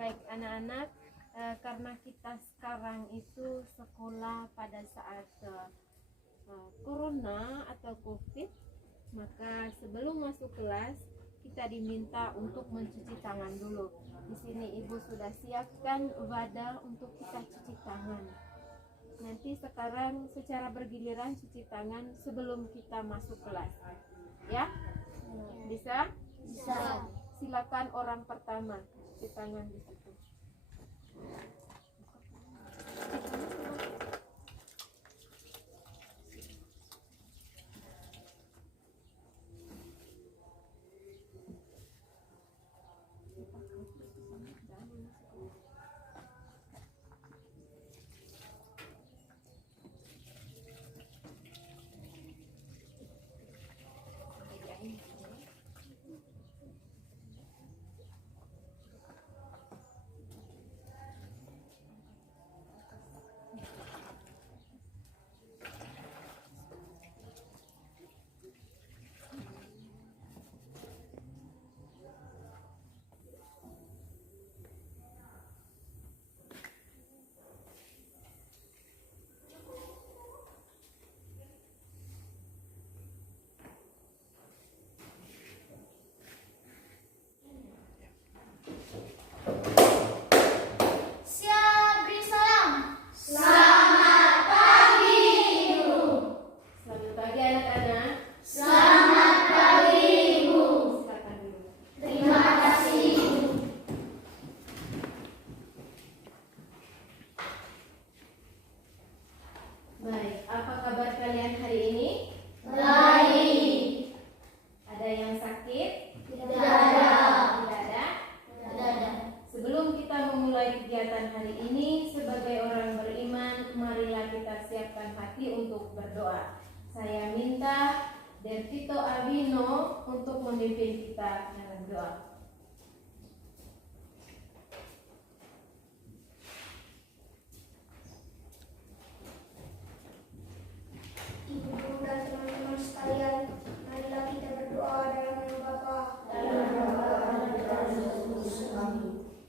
Baik anak-anak, karena kita sekarang itu sekolah pada saat corona atau covid, maka sebelum masuk kelas kita diminta untuk mencuci tangan dulu. Di sini ibu sudah siapkan wadah untuk kita cuci tangan. Nanti sekarang secara bergiliran cuci tangan sebelum kita masuk kelas, ya? Bisa? Bisa. Silakan orang pertama cuci tangan di situ. Baik, apa kabar kalian hari ini? Baik. Ada yang sakit? Tidak ada. Tidak ada? Tidak ada. Sebelum kita memulai kegiatan hari ini, sebagai orang beriman, marilah kita siapkan hati untuk berdoa. Saya minta Dervito Albino untuk memimpin kita dalam doa. Ibu dan teman-teman sekalian, marilah kita berdoa dalam nama Bapa,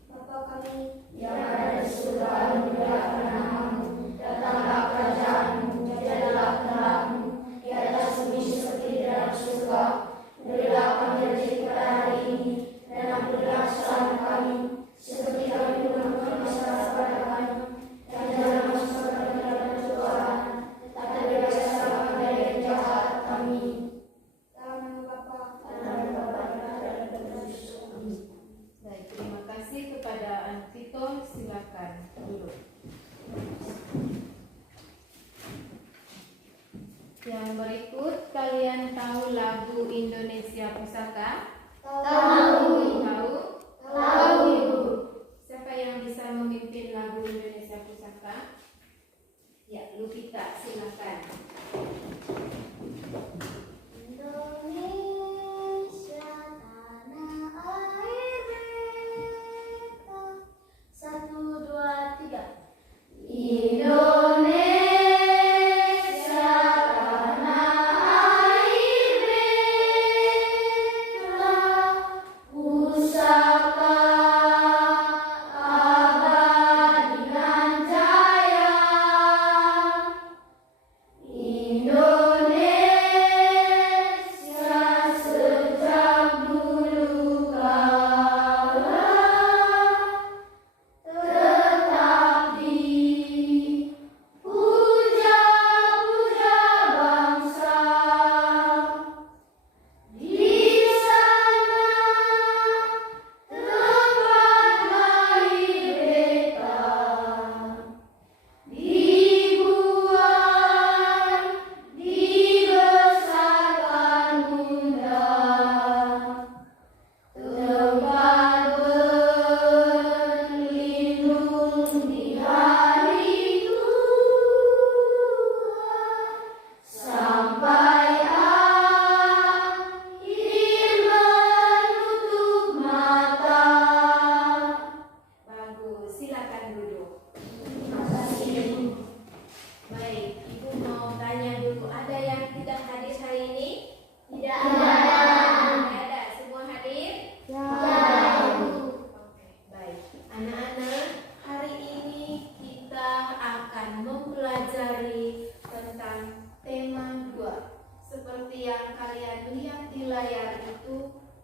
Bapa kami yang ada di surga, dimuliakan namamu, datanglah kerajaanmu, jadilah kehendakmu di atas bumi seperti di dalam surga. Berilah kami rezeki pada hari ini, dan ampunilah kesalahan kami, seperti kami pun mengampuni masalah kepada kami, dan jangan masuk ke dalam pencobaan, tetapi bebaskanlah kami dari yang jahat. Amin. Dalam nama Bapa, dan Bapa dan Amin. Baik, terima kasih kepada Anak Tito. Silakan duduk. Yang berikut, kalian tahu lagu Indonesia Pusaka? Tahu. Tahu? Tahu, Ibu. Siapa yang bisa memimpin lagu Indonesia Pusaka? Ya, Lupita, silakan. Indonesia tanah air beta. 1, 2, 3. Indonesia tanah air beta.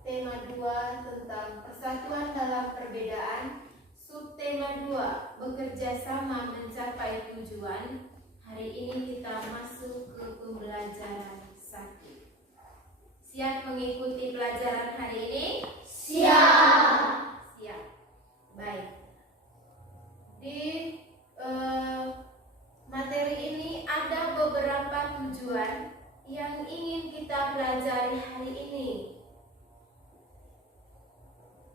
tema 2 tentang persatuan dalam perbedaan. Subtema 2, bekerja sama mencapai tujuan. Hari ini kita masuk ke pembelajaran 1. Siap mengikuti pelajaran hari ini? Siap. Siap. Baik. Di materi ini ada beberapa tujuan yang ingin kita pelajari hari ini.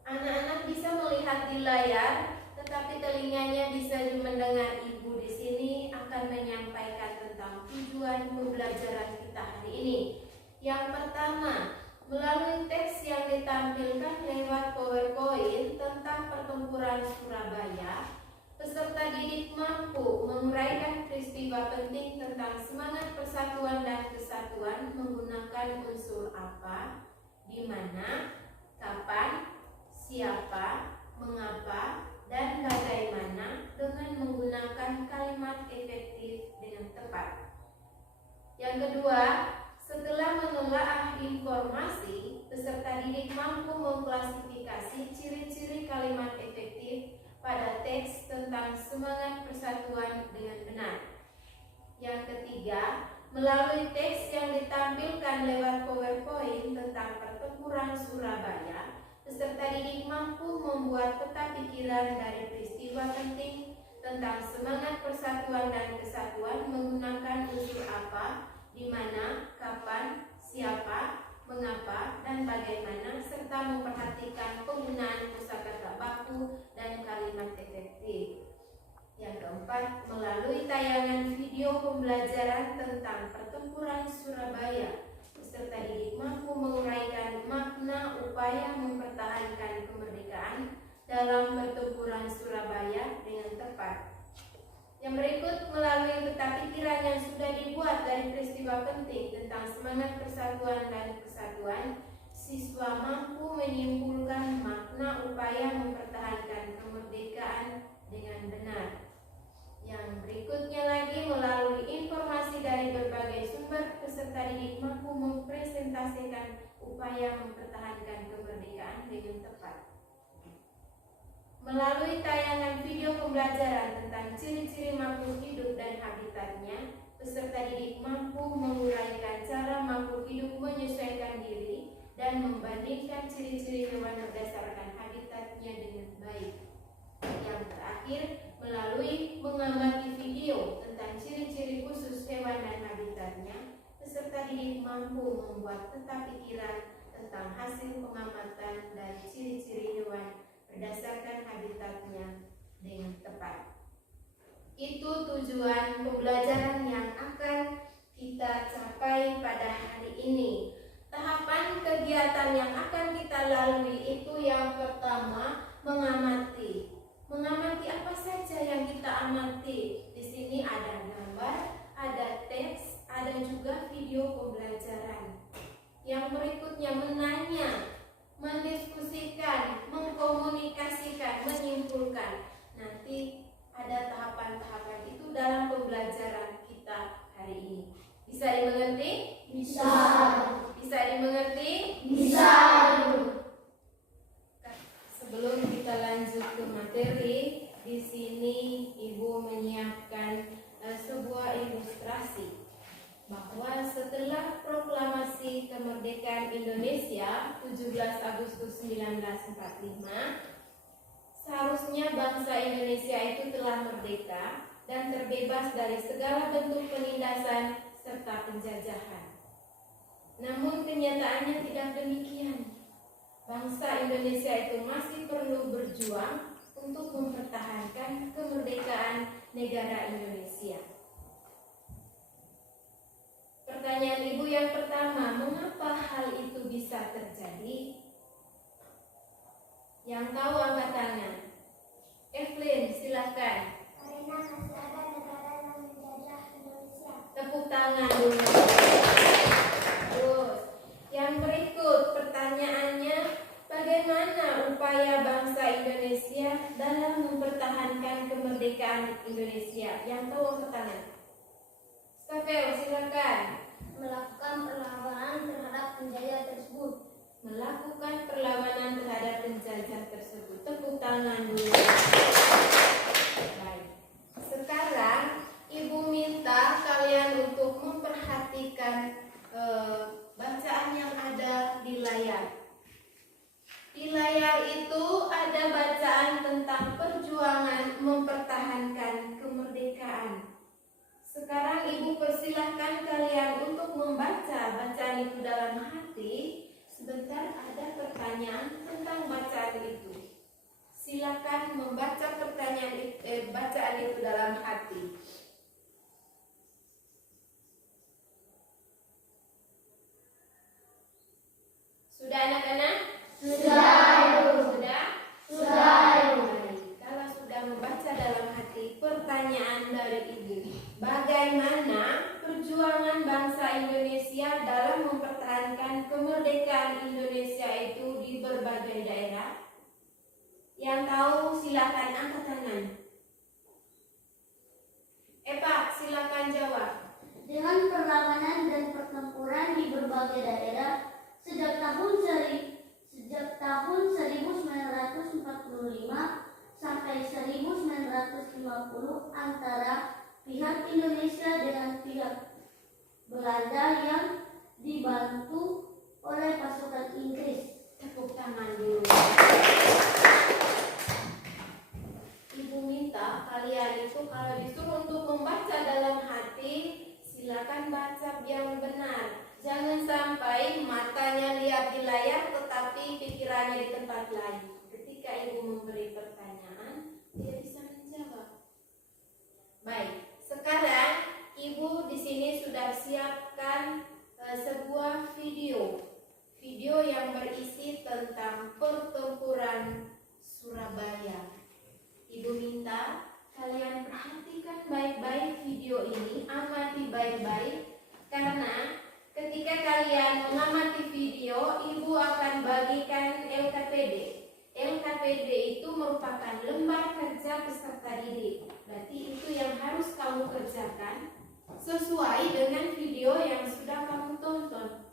Anak-anak bisa melihat di layar, tetapi telinganya bisa mendengar ibu di sini akan menyampaikan tentang tujuan pembelajaran kita hari ini. Yang pertama, melalui teks yang ditampilkan lewat PowerPoint tentang pertempuran Surabaya, peserta didik mampu menguraikan peristiwa penting tentang semangat persatuan dan kesatuan menggunakan unsur apa, di mana, kapan, siapa, mengapa, dan bagaimana dengan menggunakan kalimat efektif dengan tepat. Yang kedua, setelah menelaah informasi, peserta didik mampu mengklasifikasi ciri-ciri kalimat efektif pada teks tentang semangat persatuan dengan benar. Yang ketiga, melalui teks yang ditampilkan lewat PowerPoint tentang pertempuran Surabaya, peserta didik mampu membuat peta pikiran dari peristiwa penting tentang semangat persatuan dan kesatuan menggunakan unsur apa, di mana, kapan, siapa, mengapa, dan bagaimana, serta memperhatikan penggunaan kosakata baku dan kalimat efektif. Yang keempat, melalui tayangan video pembelajaran tentang pertempuran Surabaya, peserta didik mampu menguraikan makna upaya mempertahankan kemerdekaan dalam pertempuran Surabaya dengan tepat. Yang berikut, melalui peta pikiran yang sudah dibuat dari peristiwa penting tentang semangat persatuan dan kesatuan, siswa mampu menyimpulkan makna upaya mempertahankan kemerdekaan dengan benar. Yang berikutnya lagi, melalui informasi dari berbagai sumber, peserta didik mampu mempresentasikan upaya mempertahankan kemerdekaan dengan tepat. Melalui tayangan video pembelajaran tentang ciri-ciri makhluk hidup dan habitatnya, peserta didik mampu menguraikan cara makhluk hidup menyesuaikan diri dan membandingkan ciri-ciri hewan berdasarkan habitatnya dengan baik. Yang terakhir, melalui mengamati video tentang ciri-ciri khusus hewan dan habitatnya, peserta didik mampu membuat peta pikiran tentang hasil pengamatan dan ciri-ciri hewan berdasarkan habitatnya dengan tepat. Itu tujuan pembelajaran yang akan kita capai pada hari ini. Tahapan kegiatan yang akan kita lalui itu yang pertama, mengamati. Mengamati apa saja yang kita amati. Di sini ada gambar, ada teks, ada juga video pembelajaran. Yang berikutnya, menanya, mendiskusikan, mengkomunikasikan, menyimpulkan. Nanti ada tahapan-tahapan itu dalam pembelajaran kita hari ini. Bisa dimengerti? Bisa. Bisa dimengerti? Bisa. Sebelum kita lanjut ke materi, di sini Ibu menyiapkan sebuah ilustrasi bahwa setelah proklamasi kemerdekaan Indonesia 17 Agustus 1945, seharusnya bangsa Indonesia itu telah merdeka dan terbebas dari segala bentuk penindasan serta penjajahan. Namun kenyataannya tidak demikian. Bangsa Indonesia itu masih perlu berjuang untuk mempertahankan kemerdekaan negara Indonesia. Pertanyaan Ibu yang pertama, mengapa hal itu bisa terjadi? Yang tahu angkat tangan. Evelyn, silakan. Karena masih ada negara yang menjajah Indonesia. Tepuk tangan dulu. Terus, yang berikut pertanyaannya, bagaimana upaya bangsa Indonesia dalam mempertahankan kemerdekaan Indonesia? Yang tahu angkat tangan. Stafel, silakan. Melakukan perlawanan terhadap penjajah tersebut. Melakukan Sekarang Ibu persilahkan kalian untuk membaca bacaan itu dalam hati. Sebentar ada pertanyaan tentang bacaan itu. Silakan membaca bacaan itu dalam hati. Sudah anak-anak? Sudah? Baik. Kalau sudah membaca dalam hati, pertanyaan dari Ibu. Bagaimana perjuangan bangsa Indonesia dalam mempertahankan kemerdekaan Indonesia itu di berbagai daerah? Yang tahu silakan angkat tangan. Pak, silakan jawab. Dengan perlawanan dan pertempuran di berbagai daerah sejak tahun 1945 sampai 1950 antara pihak Indonesia dengan pihak Belanda yang dibantu oleh pasukan Inggris. Tepuk tangan dulu. Ibu minta kalian itu kalau disuruh untuk membaca dalam hati, silakan baca yang benar. Jangan sampai matanya lihat di layar tetapi pikirannya di tempat lain. Ketika Ibu memberi pertanyaan, dia bisa menjawab. Baik, sekarang Ibu di sini sudah siapkan sebuah video yang berisi tentang pertempuran Surabaya. Ibu minta kalian perhatikan baik-baik video ini, amati baik-baik, karena ketika kalian mengamati video, Ibu akan bagikan LKPD. LKPD itu merupakan lembar kerja peserta didik. Berarti itu yang harus kamu kerjakan sesuai dengan video yang sudah kamu tonton.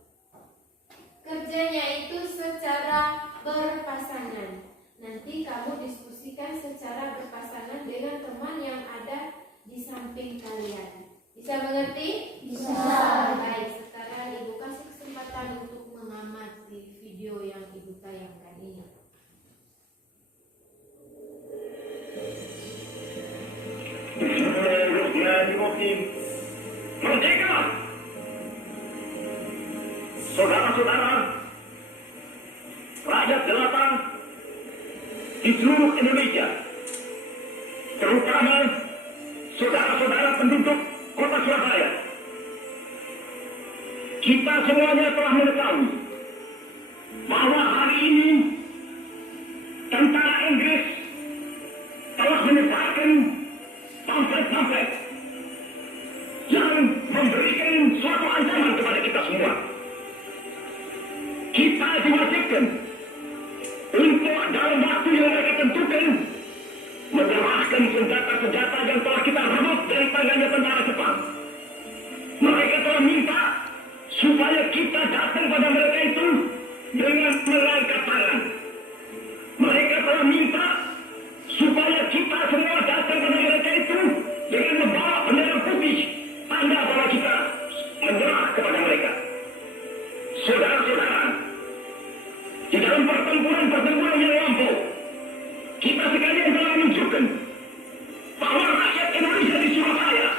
Kerjanya itu secara berpasangan. Nanti kamu diskusikan secara berpasangan dengan teman yang ada di samping kalian. Bisa mengerti? Bisa. Baik, sekarang Ibu kasih kesempatan untuk mengamati video yang Ibu tayangkan ini. Merdeka! Saudara-saudara, rakyat jelata di seluruh Indonesia, terutama saudara-saudara penduduk kota Surabaya, kita semuanya telah mengetahui bahwa hari ini tentara Inggris telah menyebarkan pamflet-pamflet yang memberikan suatu ancaman kepada kita semua. Kita diwajibkan untuk dalam waktu yang mereka tentukan menyerahkan senjata-senjata yang telah kita rebut dari tangannya tentara Jepang. Mereka telah minta supaya kita datang pada mereka itu dengan mengangkat tangan. Mereka telah minta supaya kita semua datang pada mereka itu dengan membawa bendera putih, tanda bahwa kita menyerah kepada mereka. Saudara-saudara, di dalam pertempuran yang lampau, kita sekalian telah menunjukkan bahwa rakyat Indonesia di Surabaya,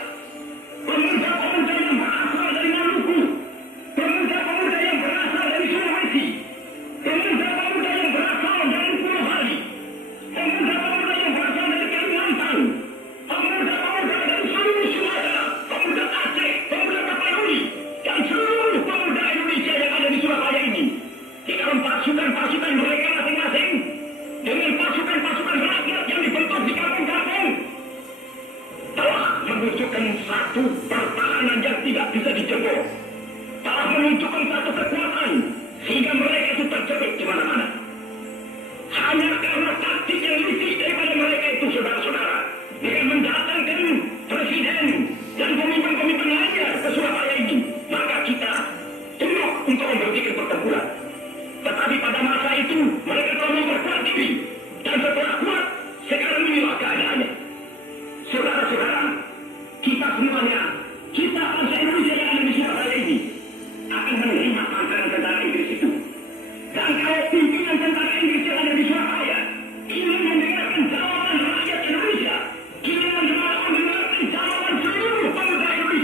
pemuda-pemuda yang berasal dari Maluku, pemuda-pemuda yang berasal dari Sulawesi, pemuda-pemuda yang berasal dari Pulau Bali, pemuda-pemuda yang berasal dari Kalimantan, pemuda-pemuda dari seluruh Sumatera, pemuda Aceh, pemuda Tapanuli, dan seluruh pemuda Indonesia yang ada di Surabaya ini, di dalam pasukan-pasukan mereka masing-masing, dengan pasukan-pasukan rakyat yang dibentuk di kampung-kampung, telah menunjukkan satu pertahanan yang tidak bisa dijebol, telah menunjukkan satu kekuatan sehingga mereka itu terjepit di mana-mana. Hanya karena taktik yang licik daripada mereka itu, saudara-saudara, dengan mendatangkan presiden dan pemimpin-pemimpin lainnya ke Surabaya ini, maka kita tunduk untuk memberhentikan pertempuran. Tetapi pada masa itu mereka telah memperkuat diri, dan setelah kuat, sekarang inilah keadaannya. Saudara-saudara, kita semuanya, kita bangsa Indonesia yang ada di Surabaya ini, akan menerima tantangan tentara Inggris itu. Dan kalau pimpinan tentara Inggris yang ada di Surabaya ingin mendengarkan jawaban rakyat Indonesia, ingin mendengarkan jawaban seluruh pemuda Indonesia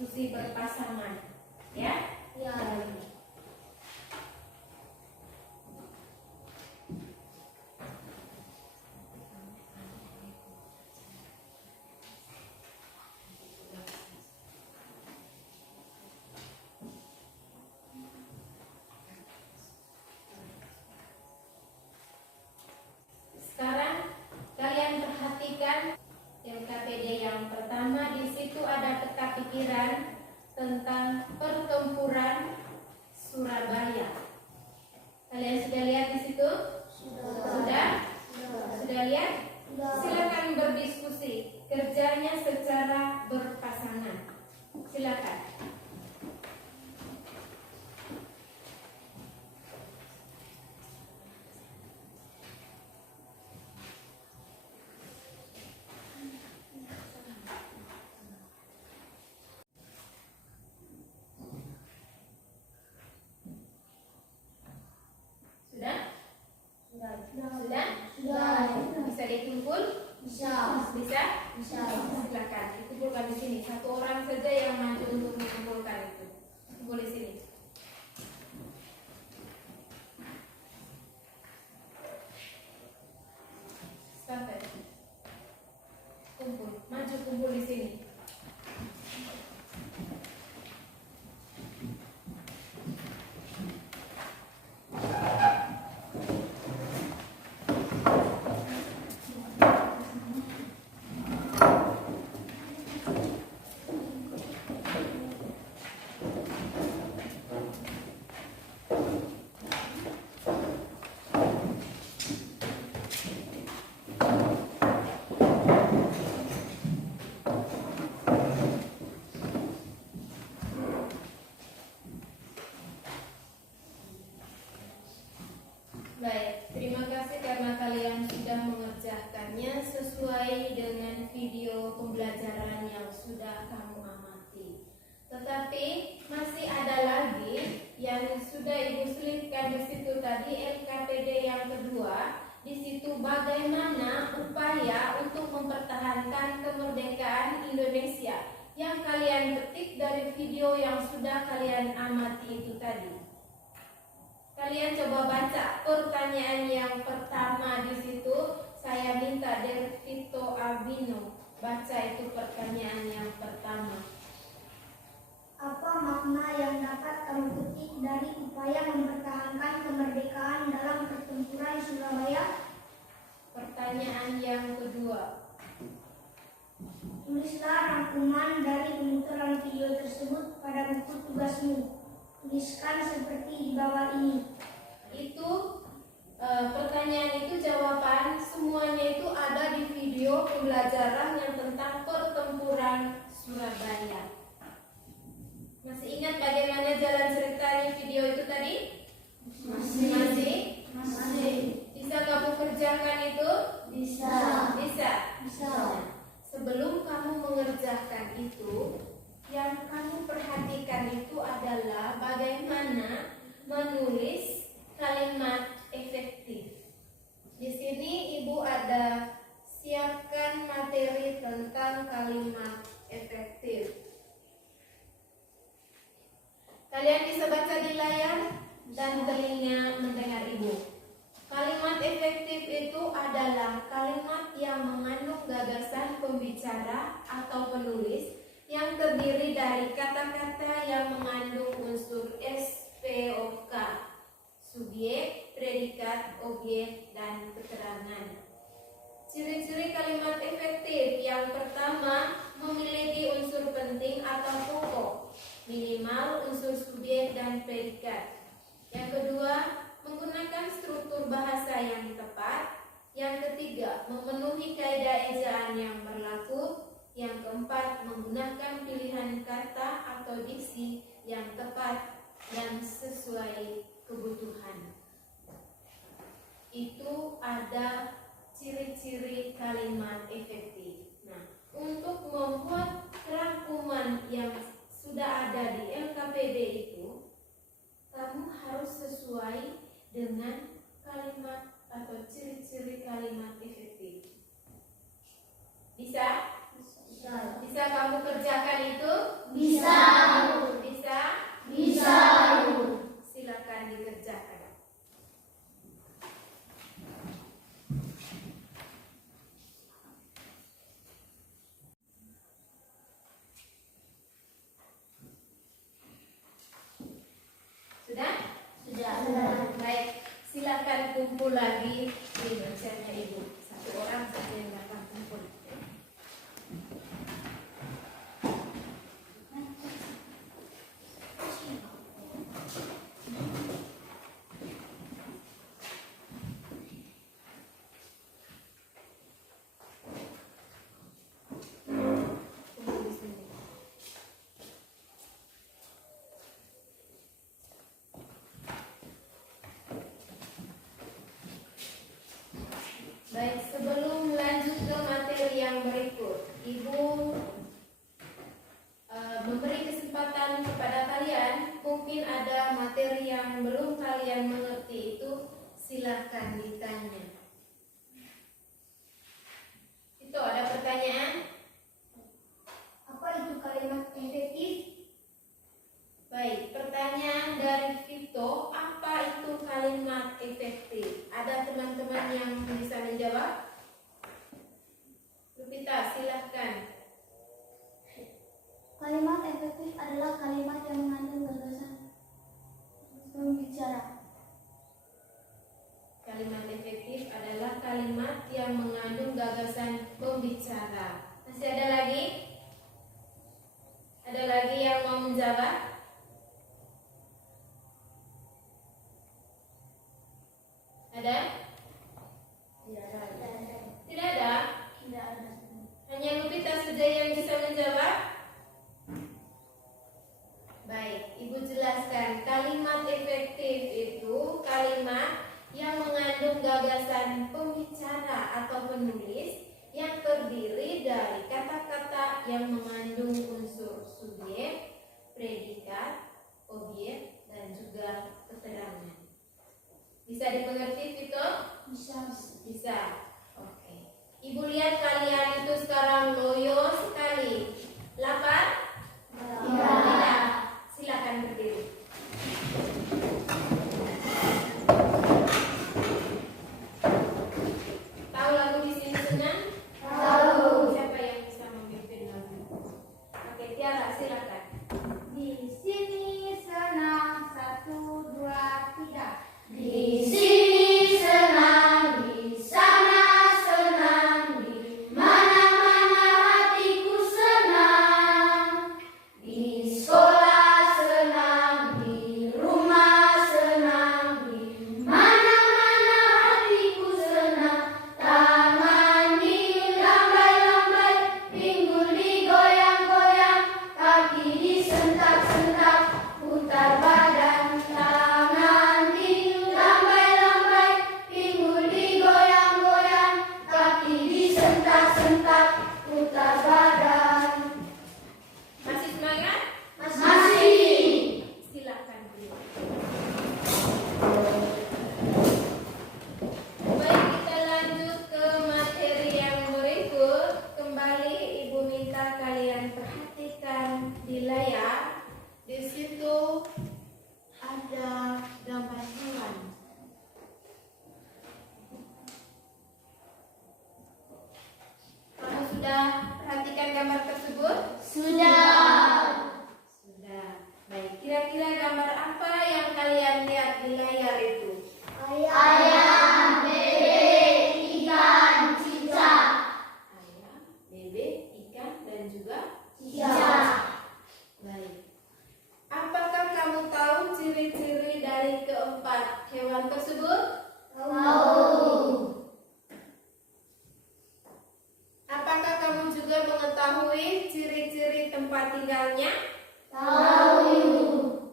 berdiskusi berpasangan. Ya? Ya. Sekarang kalian perhatikan LKPD yang pertama. Di situ ada peta pikiran tentang pertempuran Surabaya. Kalian sudah lihat di situ? Sudah? Sudah lihat? Silakan berdiskusi. Kerjanya secara berpasangan. Silakan. Sudah? Sudah? Bisa dikumpul? Bisa. Bisa? Bisa. Silakan dikumpulkan di sini. Satu orang saja yang maju untuk mengumpulkan itu. Kumpul di sini. Sampai. Kumpul. Maju kumpul di sini. Baik, terima kasih karena kalian sudah mengerjakannya sesuai dengan video pembelajaran yang sudah kamu amati. Tetapi masih ada lagi yang sudah Ibu selipkan di situ tadi, LKPD yang kedua. Di situ bagaimana upaya untuk mempertahankan kemerdekaan Indonesia yang kalian ketik dari video yang sudah kalian amati itu tadi. Kalian coba baca pertanyaan yang pertama di situ. Saya minta dari Vito Albino baca itu pertanyaan yang pertama. Apa makna yang dapat kamu petik dari upaya mempertahankan kemerdekaan dalam pertempuran Surabaya? Pertanyaan yang kedua. Tulislah rangkuman dari pemutaran video tersebut pada buku tugasmu. Tuliskan seperti di bawah ini. Itu pertanyaan itu jawaban semuanya itu ada di video pembelajaran yang tentang pertempuran Surabaya. Masih ingat bagaimana jalan ceritanya video itu tadi? Masih? Bisa kamu kerjakan itu? Bisa. Nah, sebelum kamu mengerjakan itu, yang kamu perhatikan itu adalah bagaimana menulis kalimat efektif. Di sini Ibu ada siapkan materi tentang kalimat efektif. Kalian bisa baca di layar dan telinga mendengar Ibu. Kalimat efektif itu adalah kalimat yang mengandung gagasan pembicara atau penulis yang terdiri dari kata-kata yang mengandung unsur SPOK, subjek, predikat, objek, dan keterangan. Ciri-ciri kalimat efektif yang pertama, memiliki unsur penting atau pokok, minimal unsur subjek dan predikat. Yang kedua, menggunakan struktur bahasa yang tepat. Yang ketiga, memenuhi kaidah ejaan yang berlaku. Yang keempat, menggunakan pilihan kata atau diksi yang tepat dan sesuai kebutuhan. Itu ada ciri-ciri kalimat efektif. Nah, untuk membuat rangkuman yang sudah ada di LKPD itu, kamu harus sesuai dengan kalimat atau ciri-ciri kalimat efektif. Bisa? Bisa kamu kerjakan itu? Bisa. 10 lagi di bacanya ibu. 1 orang saja yang dapat kumpul. Kumpul di sini. Baik, sebelum lanjut ke materi yang berikut, Ibu memberi kesempatan kepada kalian. Mungkin ada materi yang belum kalian mengerti, itu silahkan ditanya. Itu ada pertanyaan? Apa itu kalimat efektif? Baik, pertanyaan dari Vito, apa itu kalimat efektif? Ada teman-teman yang bisa menjawab? Lupita, silahkan. Kalimat efektif adalah kalimat yang mengandung gagasan pembicara. Kalimat efektif adalah kalimat yang mengandung gagasan pembicara. Masih ada lagi? Ada lagi yang mau menjawab? Ada? Tidak ada. Tidak ada? Tidak ada. Hanya Lupita saja yang bisa menjawab? Baik, Ibu jelaskan. Kalimat efektif itu kalimat yang mengandung gagasan pembicara atau penulis yang terdiri dari kata-kata yang mengandung unsur subjek, predikat, objek, dan juga keterangan. Bisa dimengerti itu? Bisa. Bisa. Oke. Ibu lihat kalian itu sekarang loyo sekali. Lapar? Tidak. Silakan berdiri. Tahu lagu di sini senang? Tahu. Siapa yang bisa memimpin lagu? Oke, Tiara, silakan. Di sini senang 1, 2, 3. Di sini senang, di sana senang, di mana-mana hatiku senang. Di sekolah senang, di rumah senang, di mana-mana hatiku senang. Tangan dilambai-lambai, pinggul digoyang-goyang, kaki disentak-sentak, putar badan. Tangan dilambai-lambai, pinggul digoyang-goyang, kaki disentak-sentak, putar badan. Masih semangat? Masih. Silakan dulu. Baik, kita lanjut ke materi yang berikut. Kembali Ibu minta kalian perhatikan di layar. Di situ ada gambar hewan. Kamu sudah perhatikan gambar tersebut? Sudah. Sudah. Baik, kira-kira gambar apa yang kalian lihat di layar itu? Ayam, bebek, ikan, cicak. Ayam, bebek, ikan, dan juga Cicak. baik. Apakah kamu tahu ciri-ciri dari keempat hewan tersebut? Tahu. Apakah kamu juga mengetahui ciri-ciri tempat tinggalnya? Tahu.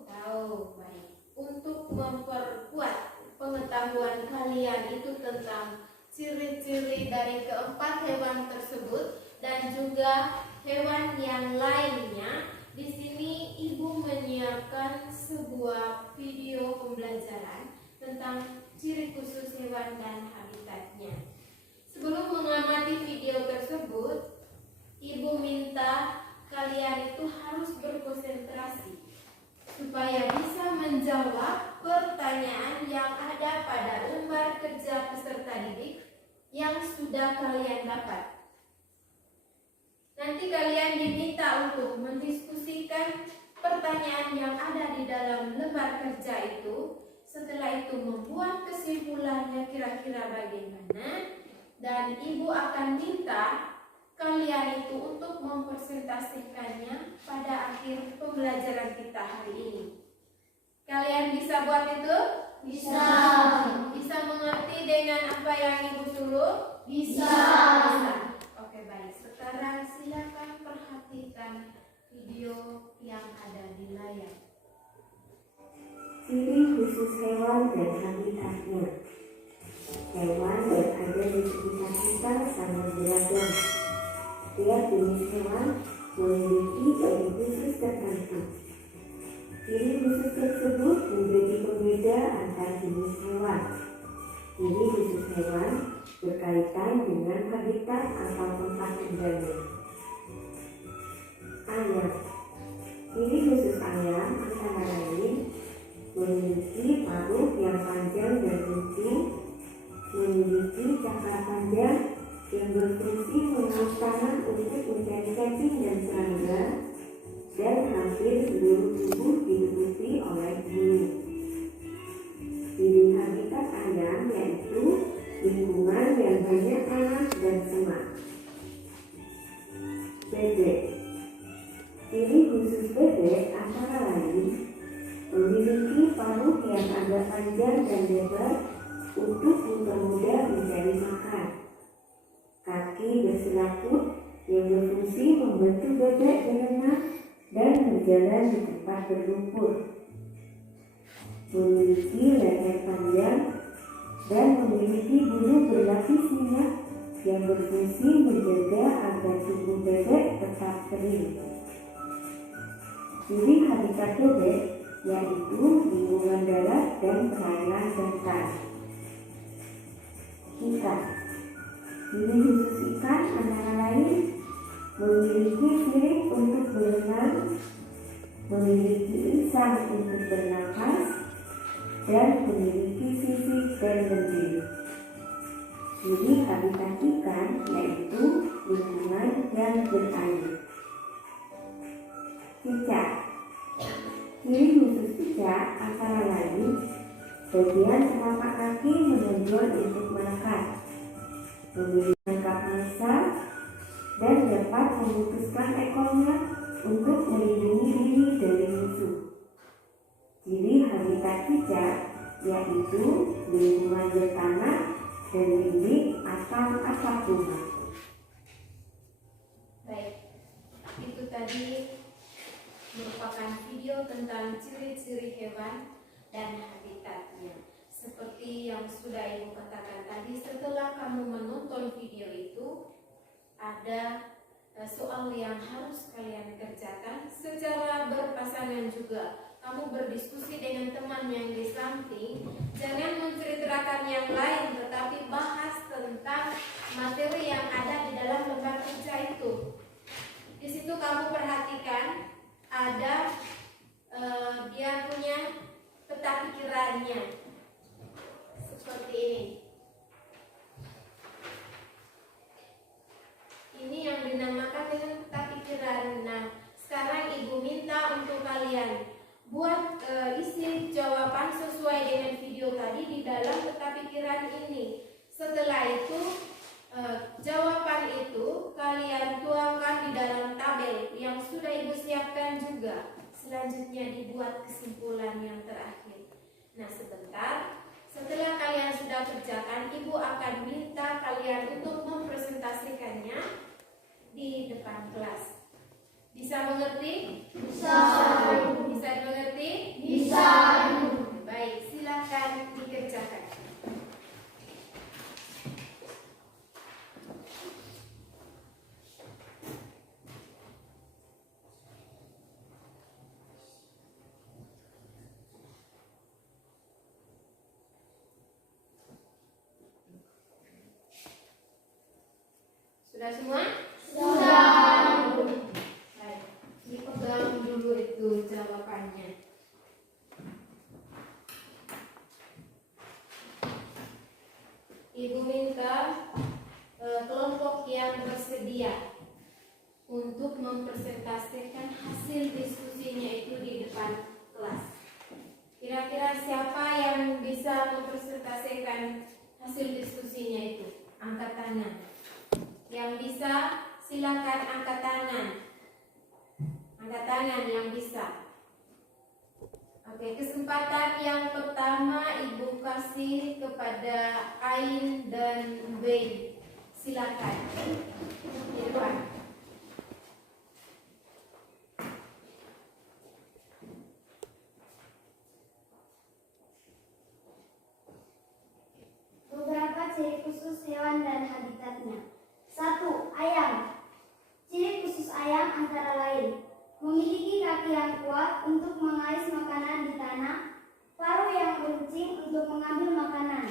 Tahu, baik. Untuk memperkuat pengetahuan kalian itu tentang ciri-ciri dari keempat hewan tersebut dan juga hewan yang lainnya, di sini Ibu menyiapkan sebuah video pembelajaran tentang ciri khusus hewan dan habitatnya. Sebelum mengamati video tersebut, Ibu minta kalian itu harus berkonsentrasi supaya bisa menjawab pertanyaan yang ada pada lembar kerja peserta didik yang sudah kalian dapat. Nanti kalian diminta untuk mendiskusikan pertanyaan yang ada di dalam lembar kerja itu Setelah itu membuat kesimpulannya kira-kira bagaimana, dan Ibu akan minta kalian itu untuk mempresentasikannya pada akhir pembelajaran kita hari ini. Kalian bisa buat itu? Bisa. Bisa mengerti dengan apa yang Ibu suruh? Bisa. Bisa. Oke, baik. Sekarang silakan perhatikan video yang ada di layar. Ciri khusus hewan dan habitatnya. Hewan yang ada di sekitar kita sangat beragam. Setiap jenis hewan memiliki ciri khusus tertentu. Ciri khusus tersebut menjadi pembeda antar jenis hewan. Ciri khusus hewan berkaitan dengan habitat atau tempat tinggalnya. Ayam. Ciri khusus ayam antara lain memiliki paruh yang panjang dan runcing, memiliki cakar panjang yang berfungsi mengurus tanah untuk mencari cacing dan serangga, dan hampir seluruh tubuh diliputi oleh bulu. Ciri habitat ayam yaitu lingkungan yang banyak tanah dan semak. Bebek. Ciri khusus bebek antara lain memiliki paruh yang agak panjang dan lebar untuk mempermudah mencari makan. Kaki berselaput yang berfungsi membantu bebek berenang dan berjalan di tempat berlumpur. Memiliki leher panjang dan memiliki bulu berlapis minyak yang berfungsi menjaga agar tubuh bebek tetap kering. Ciri habitat bebek yaitu lingkungan darat dan perairan datar. Ikan. Ciri khusus ikan antara lain memiliki sirip untuk berenang, memiliki insang untuk bernafas, dan memiliki sisik dan lendir. Ciri habitat ikan yaitu lingkungan yang berair. Cicak. Ciri khusus cicak antara lain bagian telapak kaki menonjol untuk melekat, memiliki tangkap besar, dan dapat memutuskan ekornya untuk melindungi diri dari musuh. Ciri habitat cicak yaitu lingkungan bertanah dan bilik atau atap rumah. Baik, itu tadi merupakan video tentang ciri-ciri hewan dan habitatnya. Seperti yang sudah Ibu katakan tadi, setelah kamu menonton video itu, ada soal yang harus kalian kerjakan secara berpasangan juga. Kamu berdiskusi dengan teman yang di samping, jangan menceritakan yang lain, tetapi bahas tentang materi yang ada di dalam lembar kerja itu. Di situ kamu perhatikan ada dia punya peta pikirannya seperti ini. Ini yang dinamakan dengan peta pikiran. Nah, sekarang Ibu minta untuk kalian buat isi jawaban sesuai dengan video tadi di dalam peta pikiran ini. Setelah itu jawaban itu kalian tuangkan di dalam tabel yang sudah Ibu siapkan juga. Selanjutnya dibuat kesimpulan yang terakhir. Nah, sebentar setelah kalian sudah kerjakan, Ibu akan minta kalian untuk mempresentasikannya di depan kelas. Bisa mengerti? Bisa. Bisa dimengerti? Bisa. Baik, silakan dikerjakan. Sudah semua? Sudah. Baik, dipegang dulu itu jawabannya. Ibu minta kelompok yang bersedia untuk mempresentasikan hasil diskusinya itu di depan kelas. Kira-kira siapa yang tangan yang bisa. Oke, kesempatan yang pertama Ibu kasih kepada Ain dan Bein. Silakan. Di depan. Beberapa ciri khusus hewan dan habitatnya. 1. Ayam. Ciri khusus ayam antara lain: memiliki kaki yang kuat untuk mengais makanan di tanah, paruh yang meruncing untuk mengambil makanan.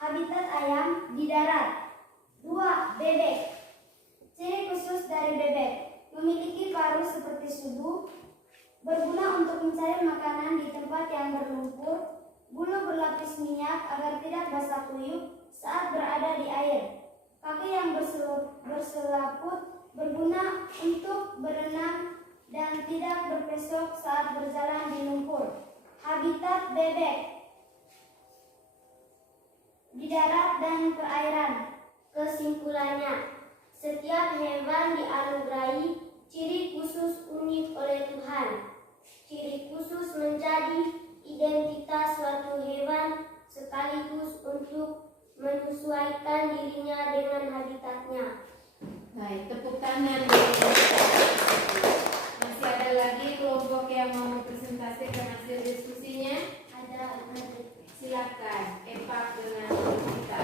Habitat ayam di darat. 2. Bebek. Ciri khusus dari bebek: memiliki paruh seperti sudu, berguna untuk mencari makanan di tempat yang berlumpur, bulu berlapis minyak agar tidak basah kuyup saat berada di air, kaki yang berselaput berguna untuk berenang dan tidak berpesok saat berjalan di lumpur. Habitat bebek di darat dan perairan. Kesimpulannya, setiap hewan dianugerahi ciri khusus unik oleh Tuhan. Ciri khusus menjadi identitas suatu hewan sekaligus untuk menyesuaikan dirinya dengan habitatnya. Baik, tepuk tangan. Masih ada lagi kelompok yang mau presentasikan hasil diskusinya? Ada Silakan, Epa dengan kita.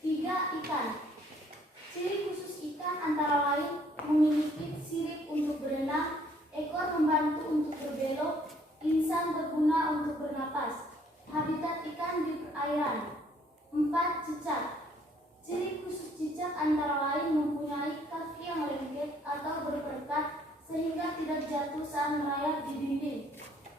3. Ikan. Ciri khusus ikan antara lain memiliki sirip untuk berenang, ekor membantu untuk berbelok, insang berguna untuk bernapas. Habitat ikan di perairan. 4. Cicak. Ciri khusus cicak antara lain mempunyai kaki yang lengket atau berperekat sehingga tidak jatuh saat merayap di dinding.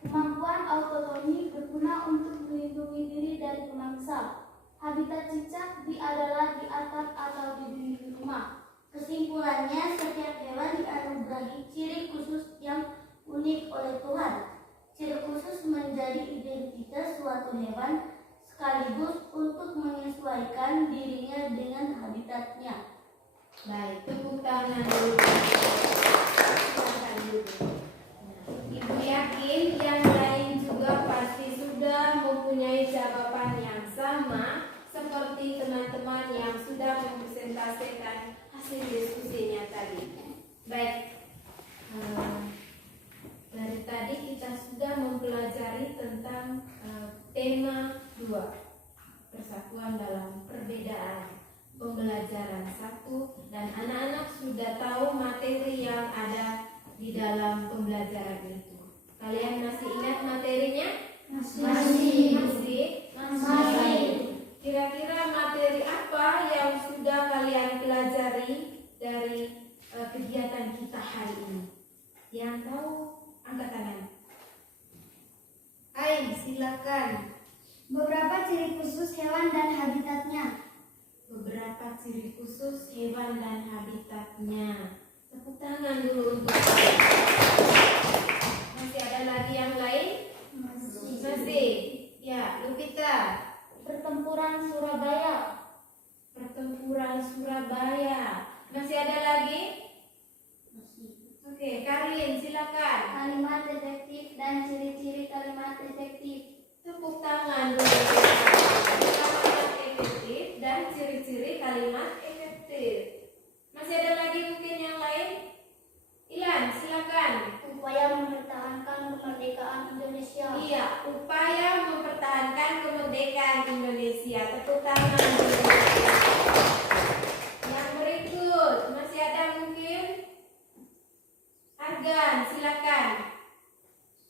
Kemampuan autonomi berguna untuk melindungi diri dari pemangsa. Habitat cicak adalah di atap atau di dinding rumah. Kesimpulannya, setiap hewan dianugerahi ciri khusus yang unik oleh Tuhan. Ciri khusus menjadi identitas suatu hewan sekaligus untuk menyesuaikan dirinya dengan habitatnya. Baik, tepuk tangan dulu. Silakan dulu. Ibu yakin yang lain juga pasti sudah mempunyai jawaban yang sama seperti teman-teman yang sudah mempresentasikan hasil diskusinya tadi. Baik, dari tadi kita sudah mempelajari tentang tema 2, persatuan dalam perbedaan, pembelajaran 1, dan anak-anak sudah tahu materi yang ada di dalam pembelajaran itu. Kalian masih ingat materinya? Masih. Kira-kira materi apa yang sudah kalian pelajari dari kegiatan kita hari ini? Yang tahu angkat tangan. Ain, silakan. Beberapa ciri khusus hewan dan habitatnya. Beberapa ciri khusus hewan dan habitatnya. Tepuk tangan dulu untuk. Masih ada lagi yang lain? Masih. Ya, Lupita. Pertempuran Surabaya. Pertempuran Surabaya. Masih ada lagi? Oke, Karlin, silakan. Kalimat detektif dan ciri-ciri kalimat detektif. Tepuk tangan dulu. Kalimat efektif dan ciri-ciri kalimat efektif. Masih ada lagi mungkin yang lain? Ilan, silakan. Upaya mempertahankan kemerdekaan Indonesia. Iya, upaya mempertahankan kemerdekaan Indonesia. Tepuk tangan dulu. Yang berikut, masih ada mungkin? Argan, silakan.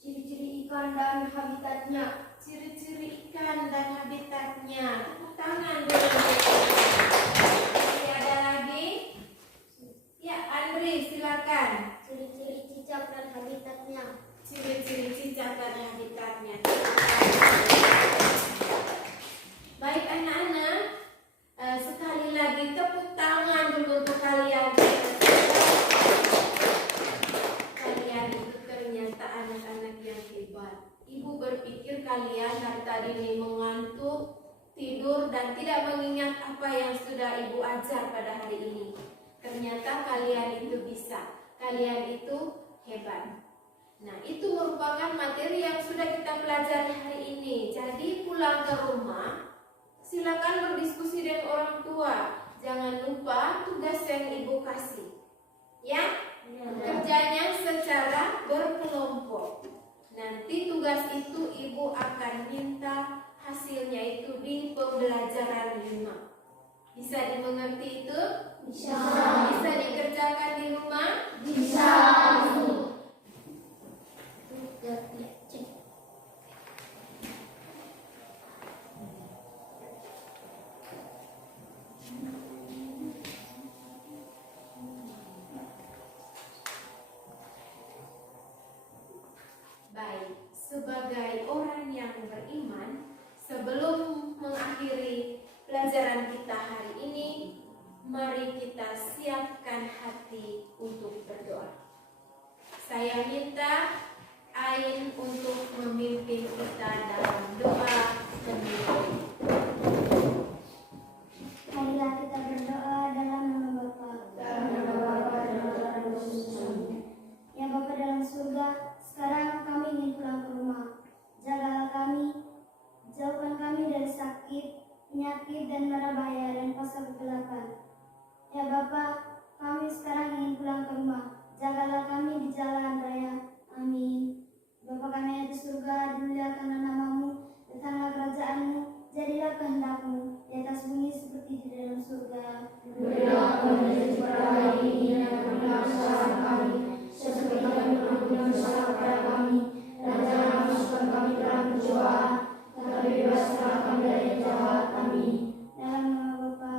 Ciri-ciri ikan dan habitatnya. Ciri-ciri ikan dan habitatnya. Tepuk tangan dulu. Masih ada lagi? Ya, Andri, silakan. Ciri-ciri cicak dan habitatnya. Ciri-ciri cicak dan habitatnya. Baik anak-anak, sekali lagi tepuk tangan dulu untuk kalian. Kalian itu ternyata anak-anak yang hebat. Ibu berpikir kalian dari tadi ini mengantuk, tidur, dan tidak mengingat apa yang sudah Ibu ajar pada hari ini. Ternyata kalian itu bisa, kalian itu hebat. Nah, itu merupakan materi yang sudah kita pelajari hari ini. Jadi pulang ke rumah, silakan berdiskusi dengan orang tua. Jangan lupa tugas yang Ibu kasih. Ya? Kerjanya secara berkelompok. Nanti tugas itu Ibu akan minta hasilnya itu di pembelajaran 5. Bisa dimengerti itu? Bisa. Bisa dikerjakan di rumah? Bisa. Baik, sebagai orang yang beriman, sebelum mengakhiri pelajaran kita hari ini, mari kita siapkan hati untuk berdoa. Saya minta Ain untuk memimpin kita dalam doa pembuka. Marilah kita berdoa dalam nama Bapa. Ya Bapa dalam surga, sekarang kami ingin pulang ke rumah. Jagalah kami, jauhkan kami dari sakit, penyakit, dan mara bahaya dan kuasa kegelapan. Ya Bapa, kami sekarang ingin pulang ke rumah. Jagalah kami di jalan raya. Amin. Bapa kami yang di surga, dimuliakanlah namamu, datanglah kerajaanmu, jadilah kehendakmu di atas bumi seperti di dalam surga. Berilah kami rezeki pada hari ini dan ampunilah kesalahan kami, seperti kami mengampuni dosa kepada kami, dan jangan masukkan kami dalam pencobaan, tetapi bebaskanlah kami dari yang jahat. Amin. Dalam nama Bapa.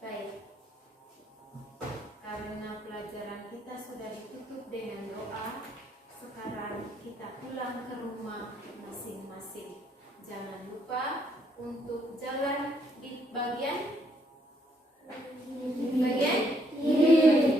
Baik, karena pelajaran kita sudah ditutup dengan doa, sekarang kita pulang ke rumah masing-masing. Jangan lupa untuk jalan di bagian Kiri.